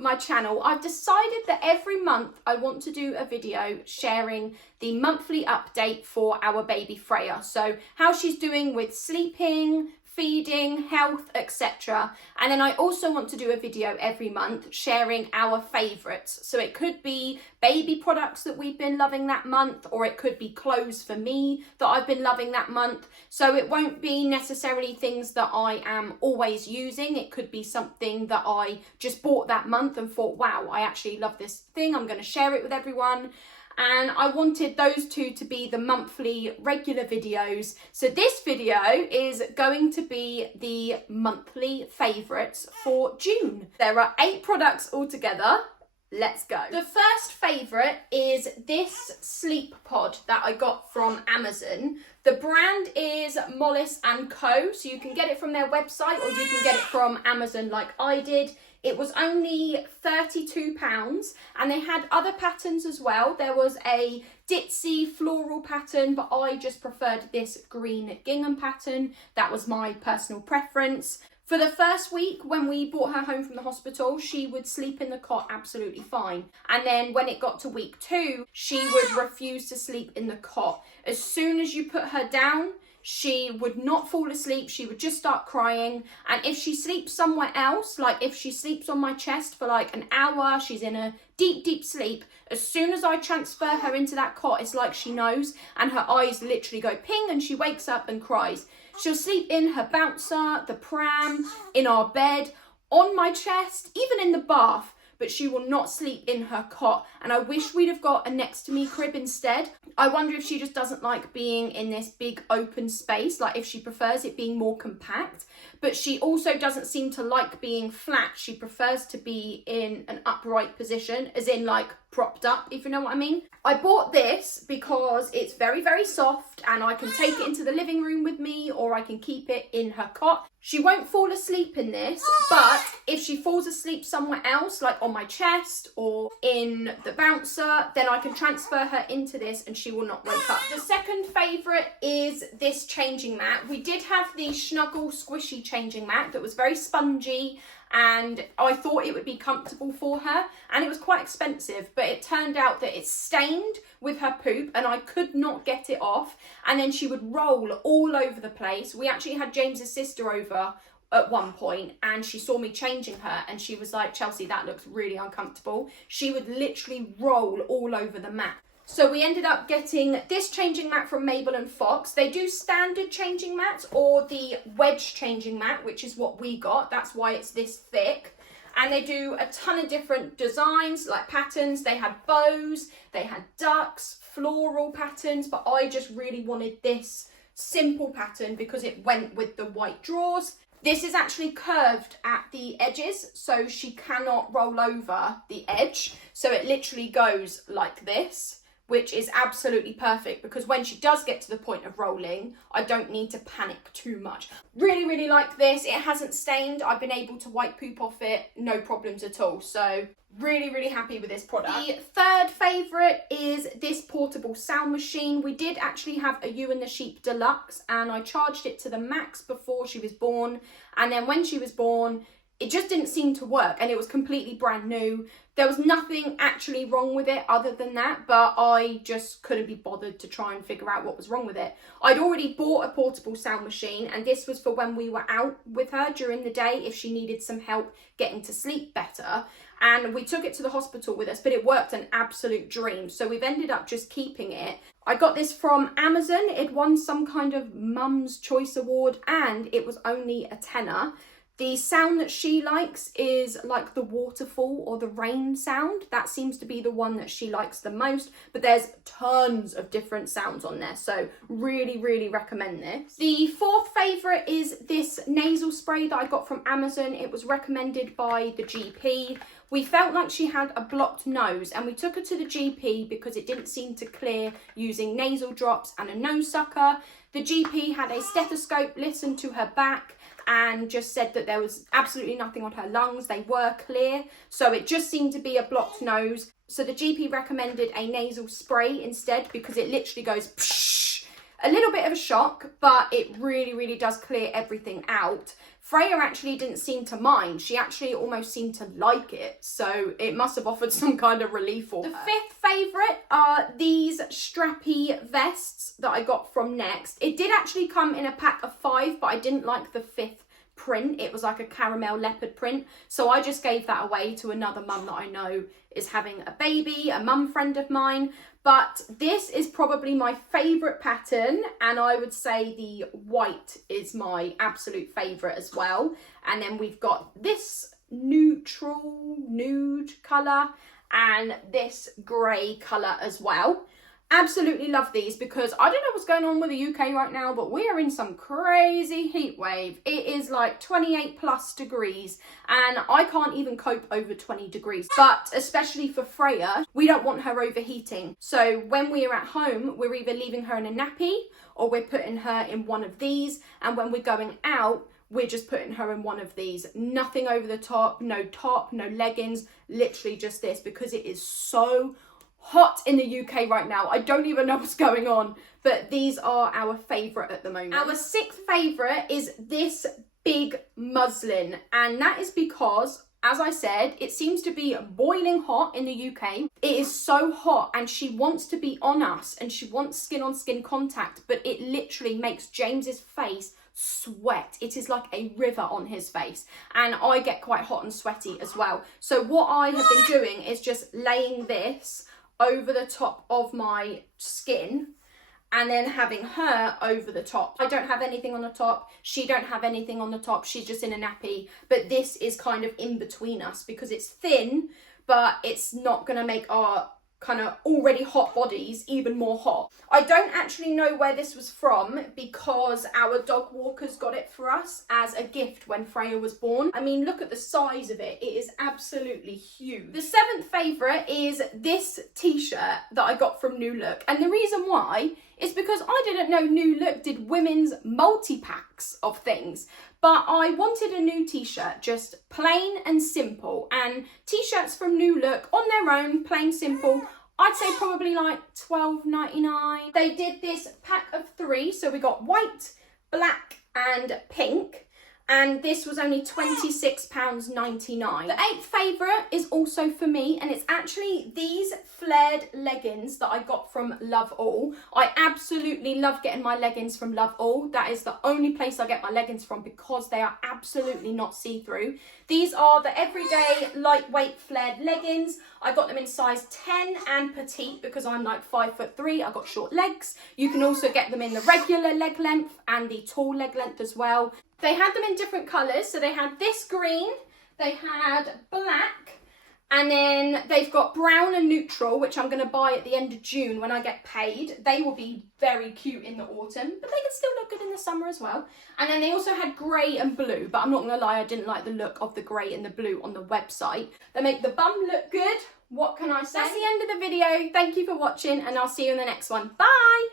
my channel, I've decided that every month I want to do a video sharing the monthly update for our baby Freya. So how she's doing with sleeping, feeding, health, etc. And then I also want to do a video every month sharing our favourites. So it could be baby products that we've been loving that month, or it could be clothes for me that I've been loving that month. So it won't be necessarily things that I am always using. It could be something that I just bought that month and thought, wow, I actually love this thing, I'm going to share it with everyone. And I wanted those two to be the monthly regular videos. So this video is going to be the monthly favourites for June. There are 8 products altogether. Let's go. The first favourite is this sleep pod that I got from Amazon. The brand is Mollis & Co. So you can get it from their website or you can get it from Amazon like I did. It was only £32 and they had other patterns as well. There was a ditzy floral pattern, but I just preferred this green gingham pattern. That was my personal preference. For the first week, when we brought her home from the hospital, she would sleep in the cot absolutely fine. And then when it got to week 2, she would refuse to sleep in the cot. As soon as you put her down, she would not fall asleep, she would just start crying. And if she sleeps somewhere else, like if she sleeps on my chest for like an hour, she's in a deep sleep, as soon as I transfer her into that cot, it's like she knows, and her eyes literally go ping and she wakes up and cries. She'll sleep in her bouncer, the pram, in our bed, on my chest, even in the bath, but she will not sleep in her cot. And I wish we'd have got a next to me crib instead. I wonder if she just doesn't like being in this big open space, like if she prefers it being more compact. But she also doesn't seem to like being flat. She prefers to be in an upright position, as in like propped up, if you know what I mean. I bought this because it's very soft and I can take it into the living room with me, or I can keep it in her cot. She won't fall asleep in this, but if she falls asleep somewhere else, like on my chest or in the bouncer, then I can transfer her into this and she will not wake up. The second favourite is this changing mat. We did have the Snuggle Squishy changing mat that was very spongy, and I thought it would be comfortable for her, and it was quite expensive, but it turned out that it's stained with her poop and I could not get it off, and then she would roll all over the place. We actually had James's sister over at one point and she saw me changing her and she was like, Chelsea, that looks really uncomfortable. She would literally roll all over the mat. So we ended up getting this changing mat from Mabel and Fox. They do standard changing mats or the wedge changing mat, which is what we got. That's why it's this thick. And they do a ton of different designs, like patterns. They had bows, they had ducks, floral patterns, but I just really wanted this simple pattern because it went with the white drawers. This is actually curved at the edges, so she cannot roll over the edge. So it literally goes like this, which is absolutely perfect because when she does get to the point of rolling, I don't need to panic too much. Really like this. It hasn't stained. I've been able to wipe poop off it, no problems at all. So really happy with this product. The third favourite is this portable sound machine. We did actually have a You and the Sheep Deluxe and I charged it to the max before she was born. And then when she was born, it just didn't seem to work and it was completely brand new. There was nothing actually wrong with it other than that, but I just couldn't be bothered to try and figure out what was wrong with it. I'd already bought a portable sound machine and this was for when we were out with her during the day if she needed some help getting to sleep better. And we took it to the hospital with us, but it worked an absolute dream. So we've ended up just keeping it. I got this from Amazon. It won some kind of Mum's Choice Award and it was only a tenner. The sound that she likes is like the waterfall or the rain sound. That seems to be the one that she likes the most, but there's tons of different sounds on there. So really recommend this. The fourth favourite is this nasal spray that I got from Amazon. It was recommended by the GP. We felt like she had a blocked nose and we took her to the GP because it didn't seem to clear using nasal drops and a nose sucker. The GP had a stethoscope, listened to her back and just said that there was absolutely nothing on her lungs. They were clear. So it just seemed to be a blocked nose. So the GP recommended a nasal spray instead because it literally goes psh, A little bit of a shock, but it really, really does clear everything out. Freya actually didn't seem to mind. She actually almost seemed to like it. So it must have offered some kind of relief for her. The fifth favourite are these strappy vests that I got from Next. It did actually come in a pack of 5, but I didn't like the fifth print. It was like a caramel leopard print. So I just gave that away to another mum that I know is having a baby, a mum friend of mine. But this is probably my favourite pattern, and I would say the white is my absolute favourite as well. And then we've got this neutral nude colour and this grey colour as well. Absolutely love these because I don't know what's going on with the UK right now, but we are in some crazy heat wave. It is like 28+ degrees and I can't even cope over 20 degrees. But especially for Freya, we don't want her overheating. So when we are at home, we're either leaving her in a nappy or we're putting her in one of these. And when we're going out, we're just putting her in one of these. Nothing over the top, no leggings, literally just this because it is so hot in the UK right now. I don't even know what's going on, but these are our favourite at the moment. Our sixth favourite is this big muslin, and that is because, as I said, it seems to be boiling hot in the UK. It is so hot and she wants to be on us and she wants skin on skin contact, but it literally makes James's face sweat. It is like a river on his face, and I get quite hot and sweaty as well. So what I have been doing is just laying this over the top of my skin and then having her over the top. I don't have anything on the top. She don't have anything on the top. She's just in a nappy. But this is kind of in between us because it's thin, but it's not going to make our kind of already hot bodies even more hot. I don't actually know where this was from because our dog walkers got it for us as a gift when Freya was born. I mean, look at the size of it. It is absolutely huge. The seventh favourite is this t-shirt that I got from New Look. And the reason why is because I didn't know New Look did women's multi-packs of things. But I wanted a new t-shirt, just plain and simple. And t-shirts from New Look on their own, plain simple, I'd say probably like $12.99. They did this pack of 3, so we got white, black and pink. And this was only £26.99. The eighth favourite is also for me, and it's actually these flared leggings that I got from Love All. I absolutely love getting my leggings from Love All. That is the only place I get my leggings from because they are absolutely not see-through. These are the everyday lightweight flared leggings. I got them in size 10 and petite because I'm like 5'3". I got short legs. You can also get them in the regular leg length and the tall leg length as well. They had them in different colours. So they had this green, they had black, and then they've got brown and neutral, which I'm going to buy at the end of June when I get paid. They will be very cute in the autumn, but they can still look good in the summer as well. And then they also had grey and blue, but I'm not going to lie, I didn't like the look of the grey and the blue on the website. They make the bum look good. What can I say? That's the end of the video. Thank you for watching, and I'll see you in the next one. Bye!